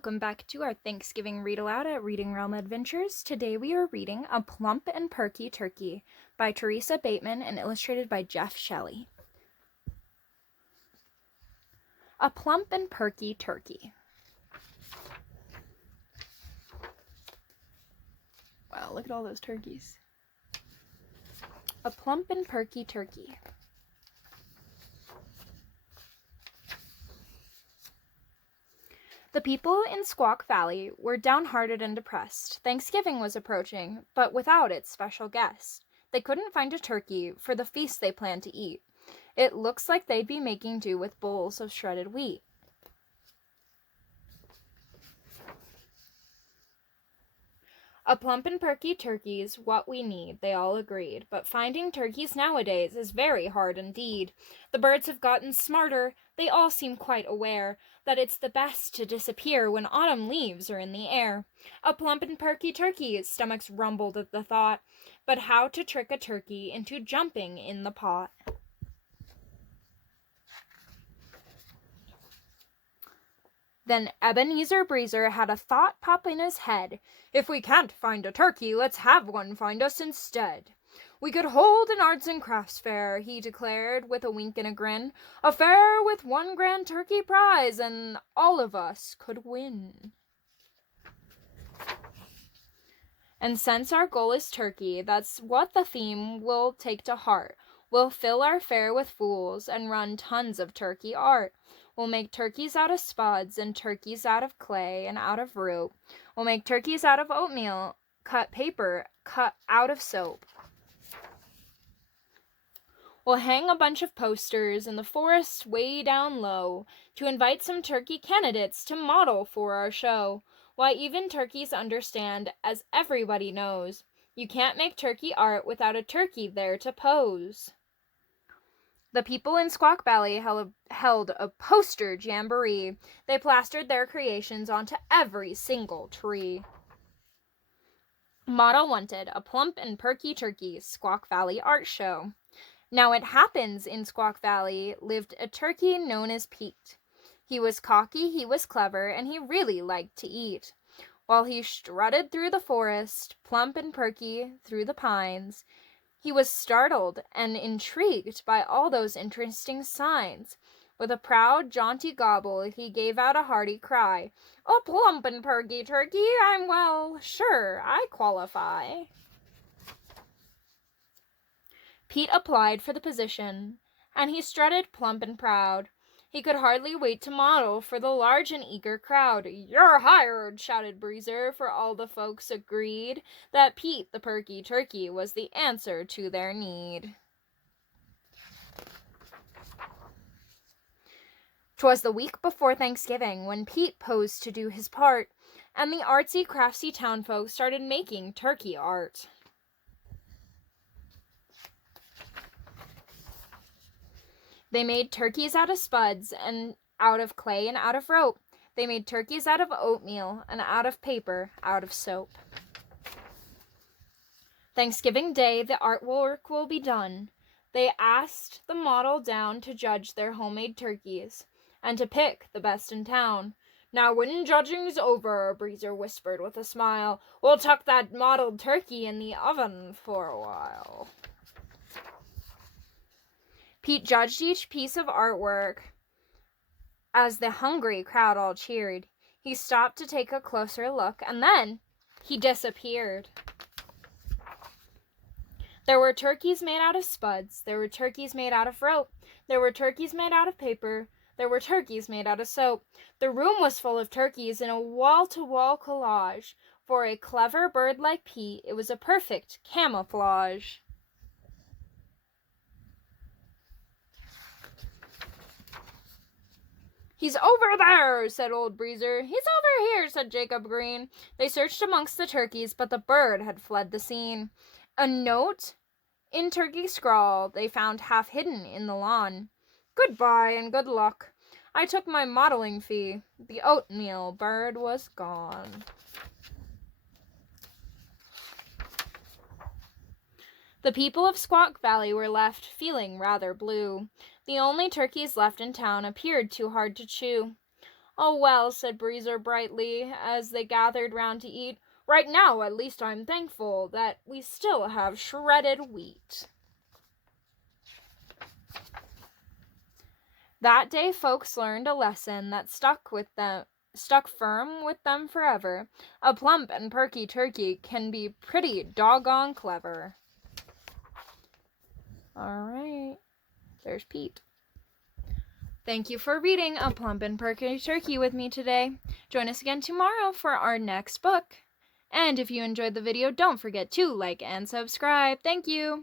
Welcome back to our Thanksgiving Read Aloud at Reading Realm Adventures. Today we are reading A Plump and Perky Turkey by Teresa Bateman and illustrated by Shelly. A Plump and Perky Turkey. Wow, look at all those turkeys. A Plump and Perky Turkey. The people in Squawk Valley were downhearted and depressed. Thanksgiving was approaching, but without its special guest. They couldn't find a turkey for the feast they planned to eat. It looks like they'd be making do with bowls of shredded wheat. A plump and perky turkey's what we need, they all agreed, but finding turkeys nowadays is very hard indeed. The birds have gotten smarter, they all seem quite aware that it's the best to disappear when autumn leaves are in the air. A plump and perky turkey's stomachs rumbled at the thought, but how to trick a turkey into jumping in the pot? Then Ebenezer Breezer had a thought pop in his head. If we can't find a turkey, let's have one find us instead. We could hold an arts and crafts fair, he declared with a wink and a grin. A fair with one grand turkey prize, and all of us could win. And since our goal is turkey, that's what the theme will take to heart. We'll fill our fair with fools and run tons of turkey art. We'll make turkeys out of spuds and turkeys out of clay and out of rope. We'll make turkeys out of oatmeal, cut paper, cut out of soap. We'll hang a bunch of posters in the forest way down low to invite some turkey candidates to model for our show. Why, even turkeys understand, as everybody knows, you can't make turkey art without a turkey there to pose. The people in Squawk Valley held a poster jamboree. They plastered their creations onto every single tree. Motto wanted, a plump and perky turkey, Squawk Valley art show. Now it happens in Squawk Valley lived a turkey known as Pete. He was cocky, he was clever, and he really liked to eat. While he strutted through the forest, plump and perky through the pines, he was startled and intrigued by all those interesting signs. With a proud, jaunty gobble, he gave out a hearty cry. Oh, plump and perky turkey, I'm well, sure, I qualify. Pete applied for the position, and he strutted plump and proud. He could hardly wait to model for the large and eager crowd. You're hired, shouted Breezer, for all the folks agreed that Pete the perky turkey was the answer to their need. 'Twas the week before Thanksgiving when Pete posed to do his part, and the artsy craftsy townfolk started making turkey art. They made turkeys out of spuds and out of clay and out of rope. They made turkeys out of oatmeal and out of paper, out of soap. Thanksgiving Day, the artwork will be done. They asked the model down to judge their homemade turkeys and to pick the best in town. Now when judging's over, Breezer whispered with a smile, we'll tuck that modeled turkey in the oven for a while. Pete judged each piece of artwork as the hungry crowd all cheered. He stopped to take a closer look, and then he disappeared. There were turkeys made out of spuds. There were turkeys made out of rope. There were turkeys made out of paper. There were turkeys made out of soap. The room was full of turkeys in a wall-to-wall collage. For a clever bird like Pete, it was a perfect camouflage. He's over there, said old Breezer. He's over here, said Jacob Green. They searched amongst the turkeys, but the bird had fled the scene. A note in turkey scrawl they found half hidden in the lawn. Goodbye and good luck. I took my modeling fee. The oatmeal bird was gone. The people of Squawk Valley were left feeling rather blue. The only turkeys left in town appeared too hard to chew. "Oh well," said Breezer brightly, as they gathered round to eat. "Right now, at least, I'm thankful that we still have shredded wheat." That day folks learned a lesson that stuck firm with them forever. A plump and perky turkey can be pretty doggone clever. All right, there's Pete. Thank you for reading A Plump and Perky Turkey with me today. Join us again tomorrow for our next book. And if you enjoyed the video, don't forget to like and subscribe. Thank you.